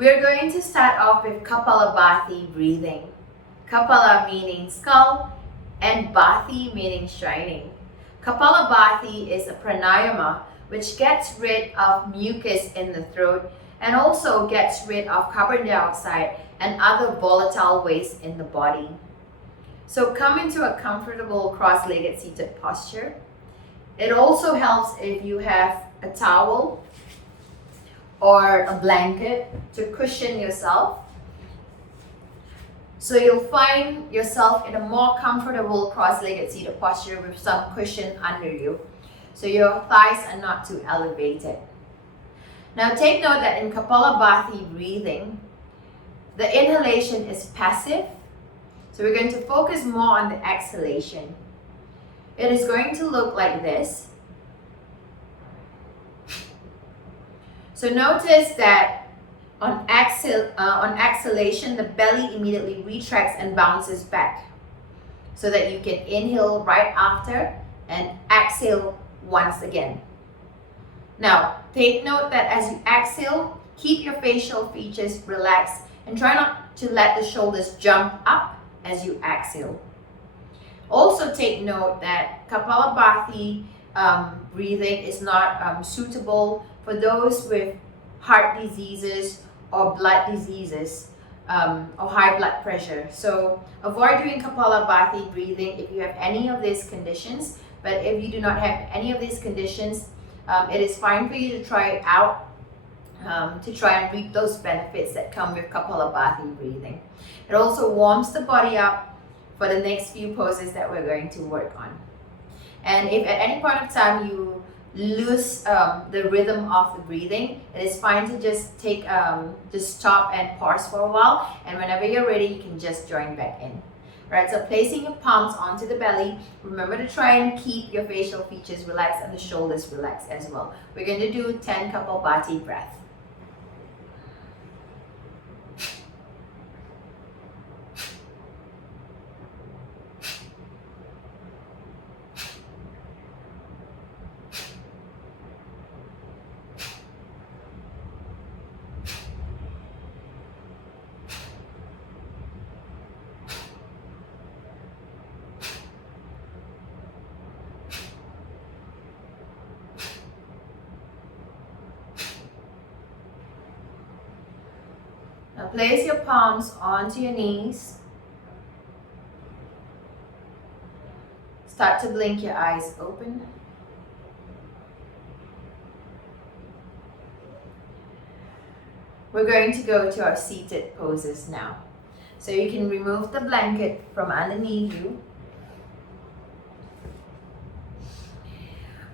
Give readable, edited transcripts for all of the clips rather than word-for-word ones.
We're going to start off with Kapalabhati breathing. Kapala meaning skull and Bhati meaning shining. Kapalabhati is a pranayama which gets rid of mucus in the throat and also gets rid of carbon dioxide and other volatile waste in the body. So come into a comfortable cross-legged seated posture. It also helps if you have a towel or a blanket to cushion yourself. So you'll find yourself in a more comfortable cross-legged seated posture with some cushion under you. So your thighs are not too elevated. Now take note that in Kapalabhati breathing, the inhalation is passive. So we're going to focus more on the exhalation. It is going to look like this. So notice that on exhalation, the belly immediately retracts and bounces back so that you can inhale right after and exhale once again. Now, take note that as you exhale, keep your facial features relaxed and try not to let the shoulders jump up as you exhale. Also take note that Kapalabhati breathing is not suitable for those with heart diseases or blood diseases or high blood pressure. So avoid doing Kapalabhati breathing if you have any of these conditions. But if you do not have any of these conditions, it is fine for you to try it out to try and reap those benefits that come with Kapalabhati breathing. It also warms the body up for the next few poses that we're going to work on. And if at any point of time you lose the rhythm of the breathing, it is fine to just stop and pause for a while, and whenever you're ready you can just join back in. Right, so placing your palms onto the belly, remember to try and keep your facial features relaxed and the shoulders relaxed as well. We're going to do 10 Kapalabhati breath. Now place your palms onto your knees. Start to blink your eyes open. We're going to go to our seated poses now. So you can remove the blanket from underneath you.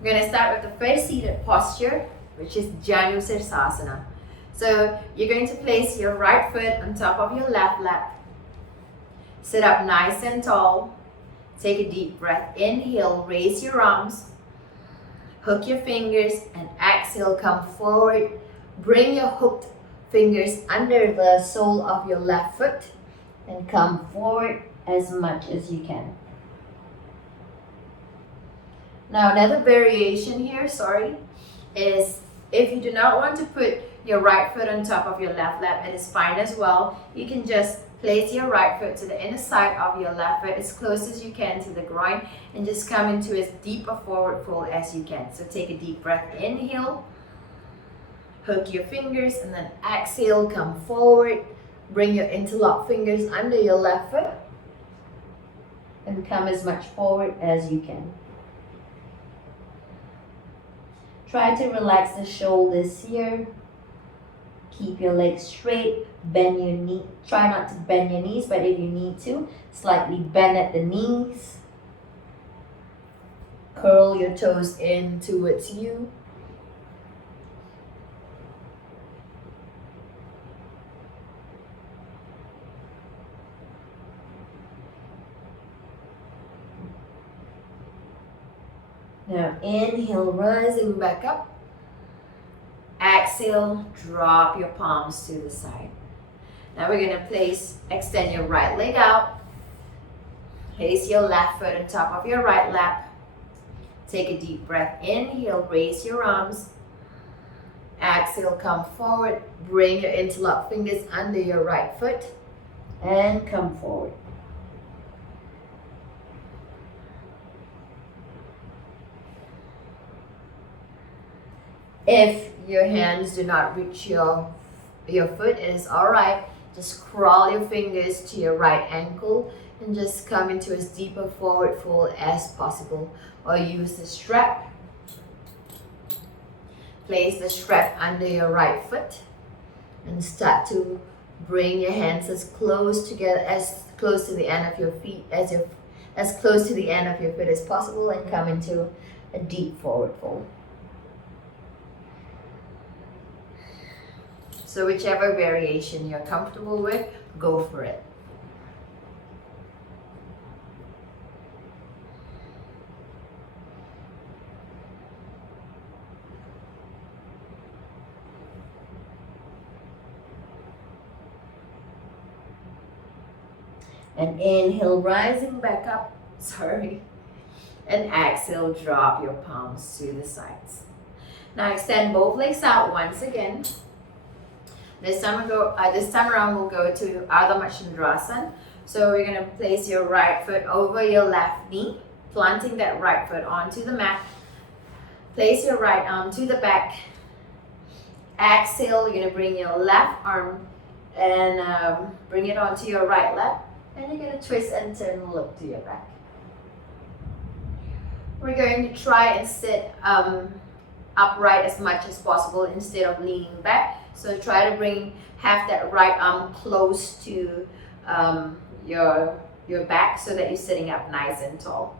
We're going to start with the first seated posture, which is Janusirsasana. So you're going to place your right foot on top of your left lap. Sit up nice and tall. Take a deep breath. Inhale, raise your arms. Hook your fingers and exhale, come forward. Bring your hooked fingers under the sole of your left foot and come forward as much as you can. Now another variation here, is if you do not want to put your right foot on top of your left lap, it is fine as well. You can just place your right foot to the inner side of your left foot as close as you can to the groin and just come into as deep a forward fold as you can. So take a deep breath, inhale, hook your fingers and then exhale, come forward, bring your interlocked fingers under your left foot and come as much forward as you can. Try to relax the shoulders here. Keep your legs straight, bend your knee. Try not to bend your knees, but if you need to, slightly bend at the knees. Curl your toes in towards you. Now inhale, rising back up. Exhale, drop your palms to the side. Now we're going to extend your right leg out. Place your left foot on top of your right lap. Take a deep breath. Inhale, raise your arms. Exhale, come forward. Bring your interlock fingers under your right foot. And come forward. If your hands do not reach your foot, it is alright. Just crawl your fingers to your right ankle and just come into as deeper forward fold as possible. Or use the strap. Place the strap under your right foot and start to bring your hands as close together, as close to the end of your feet, as close to the end of your foot as possible, and come into a deep forward fold. So whichever variation you're comfortable with, go for it. And inhale, rising back up, and exhale, drop your palms to the sides. Now extend both legs out once again. This time around we'll go to Ardha Machandrasana. So we're going to place your right foot over your left knee, planting that right foot onto the mat. Place your right arm to the back. Exhale, you're going to bring your left arm and bring it onto your right leg. And you're going to twist and turn and look to your back. We're going to try and sit upright as much as possible instead of leaning back. So try to have that right arm close to your back so that you're sitting up nice and tall.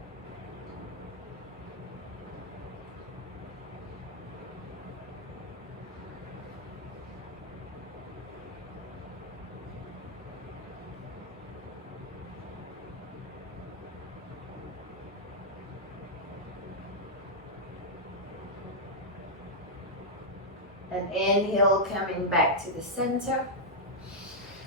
And inhale, coming back to the center.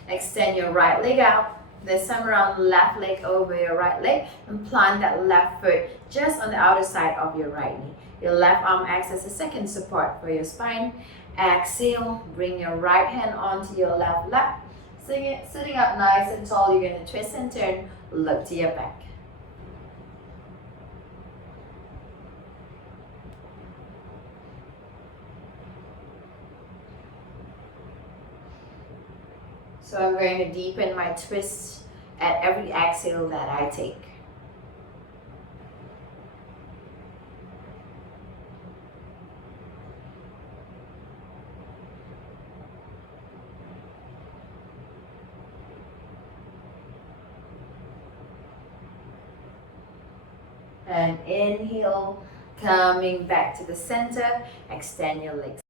Extend your right leg out. This time around, left leg over your right leg and plant that left foot just on the outer side of your right knee. Your left arm acts as a second support for your spine. Exhale, bring your right hand onto your left lap. Sitting up nice and tall, you're going to twist and turn, look to your back. So I'm going to deepen my twist at every exhale that I take. And inhale, coming back to the center, extend your legs.